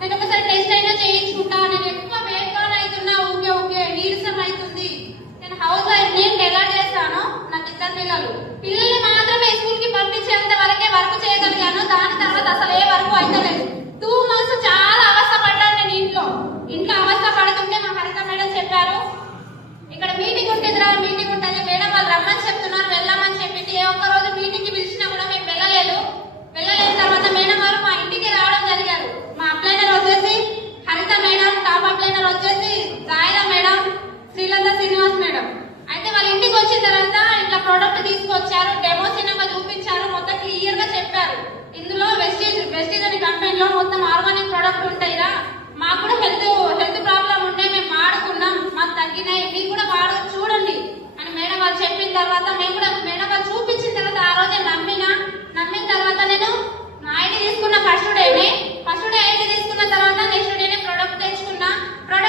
నేను ఒకసారి టెస్ట్ అయినా చేయించుకుంటా, నేను ఎక్కువ వెయిట్ గాన్ అవుతున్నా, ఊకే ఊకే నీరసం అవుతుంది, నేను హౌస్ వైఫ్, నేను ఎలా చేస్తాను, నాకు ఇద్దరు పిల్లల్ని మాత్రమే స్కూల్ కి పంపించేంత వరకే వర్క్ చేయగలిగాను. దాని తర్వాత అసలు ఏ వర్క్ అయితే 2 months చాలా అవస్థ పడ్డాను నేను. ఇంట్లో అవస్థ పడుతుంటే మా హరిత మేడం చెప్పారు, ఇక్కడ మీటింగ్ ఉంటుందిరా, మీటింగ్ ఉంటుంది మేడం, వాళ్ళు రమ్మని చెప్తున్నారు, వెళ్ళామని చెప్పింది. ఏ ఒక్క రోజు మీటింగ్ కి పిలిచినా కూడా మేము వెళ్ళలేని తర్వాత మేడం వారు మా ఇంటికి రావడం జరిగారు. మా అప్లైనర్ వచ్చేసి హరిత మేడం, టాప్ అప్లైనర్ వచ్చేసి జాయిరా మేడం, శ్రీలంక శ్రీనివాస్ మేడం. అయితే వాళ్ళ ఇంటికి వచ్చిన తర్వాత ఇట్లా ప్రోడక్ట్ తీసుకొచ్చారు, డెమో సినిమా చూపించారు, మొత్తం క్లియర్ గా చెప్పారు. ఇందులో వెస్టీజ్ అనే కంపెనీలో మొత్తం ఆర్గానిక్ ప్రోడక్ట్ ఉంటాయిరా, మాకు కూడా హెల్త్ ప్రాబ్లం ఉండే మేము వాడుకున్నాం, మాకు తగ్గినాయి, మీకు కూడా చూడండి అని మేడం వాళ్ళు చెప్పిన తర్వాత మేము కూడా మేడం వాళ్ళు చూపించిన తర్వాత ఆ రోజే నమ్మిన తర్వాత నేను నా ఐడి తీసుకున్న ఫస్ట్ డే ఐడి తీసుకున్న తర్వాత నెక్స్ట్ డేనే ప్రోడక్ట్ తెచ్చుకున్నా కానీ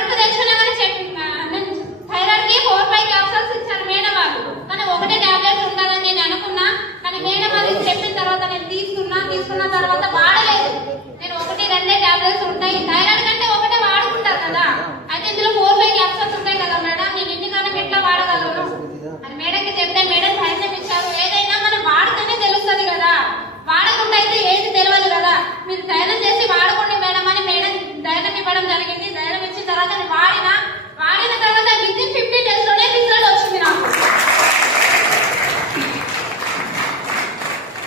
నేను థైరాయిడ్ కి 4-5 క్యాప్సూల్స్ ఇచ్చారు మేడం వాళ్ళు, కానీ ఒకటే టాబ్లెట్స్ ఉండాలని నేను అనుకున్నా. కానీ మేడం వాళ్ళు చెప్పిన తర్వాత నేను తీసుకున్న తర్వాత వాడలేదు. నేను 1-2 టాబ్లెట్స్ ఉంటాయి, థైరాయిడ్ కంటే ఒకటే వాడుకుంటారు కదా, అయితే ఇందులో 4-5 క్యాప్సూల్స్ ఉంటాయి కదా మేడం, నేను ఇంటికన్నా ఎట్లా వాడగలను అని మేడంకి చెప్తే మేడం ధైర్యం ఇచ్చారు. ఏదైనా మనం వాడితేనే తెలుస్తుంది కదా, వాడకుండా అయితే ఏది తెలియదు కదా, మీరు ధైర్యం చేసి వాడుకోండి మేడం అని మేడం ధైర్యం ఇవ్వడం జరిగింది. ధైర్యం ఇచ్చిన తర్వాత నేను వాడిన తర్వాత వితిన్ 50 days లోనే రిజల్ట్ వచ్చింది నాకు.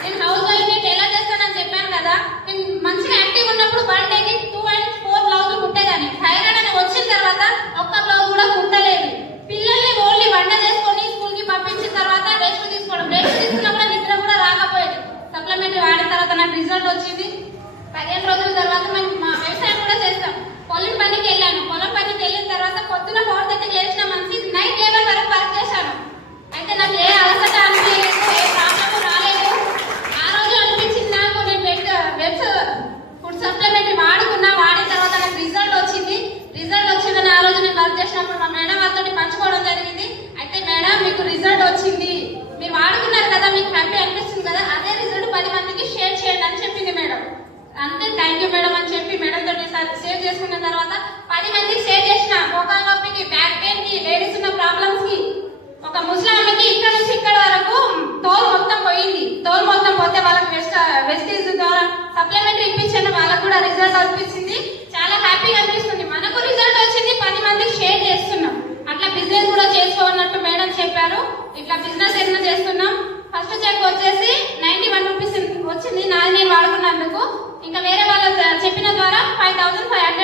నేను హౌస్ వైఫ్ ని ఎలా చేస్తానని చెప్పాను కదా, నేను మంచిగా యాక్టివ్ ఉన్నప్పుడు 1 డేకి 2 and 4 బ్లౌజులు కుట్టేదాన్ని. థైరాయిడ్ అని వచ్చిన తర్వాత ఒక్క బ్లౌజ్ కూడా కుట్టలేదు. పిల్లల్ని ఓన్లీ వంట చేసుకొని స్కూల్ కి పంపించిన తర్వాత రెస్ట్ తీసుకున్నా కూడా నిద్ర కూడా రాకపోయేది. సప్లిమెంటరీ వాడిన తర్వాత నాకు రిజల్ట్ వచ్చింది. 15 రోజుల తర్వాత మేము మా వ్యవసాయం కూడా చేస్తాం. పొలం పనికి వెళ్ళిన తర్వాత పొద్దున 4:30 లేచిన మనిషి నైట్ 11 వరకు వర్క్ చేశాను. అయితే నాకు ఏ అలసట అనిపించలేదు, ఏ ప్రాబ్లమ్ రాలేదు. ఆ రోజు అనిపించింది నాకు, నేను ఫుడ్ సప్లిమెంటరీ వాడిన తర్వాత నాకు రిజల్ట్ వచ్చిందని ఆ రోజు నేను వర్క్ చేసినప్పుడు మా మేడం వాళ్ళతో పంచుకోవడం జరిగింది. అయితే మేడం మీకు రిజల్ట్ వచ్చింది, మీరు వాడుకున్నారు కదా, మీకు హ్యాపీ అనిపిస్తుంది కదా, అదే రిజల్ట్ 10 మందికి షేర్ చేయండి అని చెప్పింది మేడం. అంతే, థ్యాంక్ యూ మేడం అని చెప్పి మేడం తోటి షేర్ చేసుకున్న తర్వాత 10 మందికి షేర్ చేసిన. మోకాలు నొప్పికి, బ్యాక్ పెయిన్ కి, లేడీస్ ఉన్న ప్రాబ్లమ్స్ కి, ఒక ముస్లింకి ఇక్కడ నుంచి ఇక్కడ వరకు తోలు మొత్తం పోయింది. తోలు మొత్తం పోతే వాళ్ళకి వెస్టీజ్ ద్వారా సప్లిమెంటరీ ఇప్పించాను, వాళ్ళకు కూడా రిజల్ట్ అనిపించింది. చాలా హ్యాపీగా అనిపిస్తుంది. మనకు రిజల్ట్ వచ్చింది, 10 మందికి షేర్ చేస్తున్నాం. అట్లా బిజినెస్ కూడా చేసుకోవాలన్నట్టు మేడం చెప్పారు. ఇట్లా బిజినెస్ ఏమైనా చేస్తున్నాం. ఫస్ట్ చెక్ వచ్చేసి 91 రూపీస్ వచ్చింది, నాది నేను వాడుకున్నందుకు. ఇంకా వేరే వాళ్ళు చెప్పిన ద్వారా 5500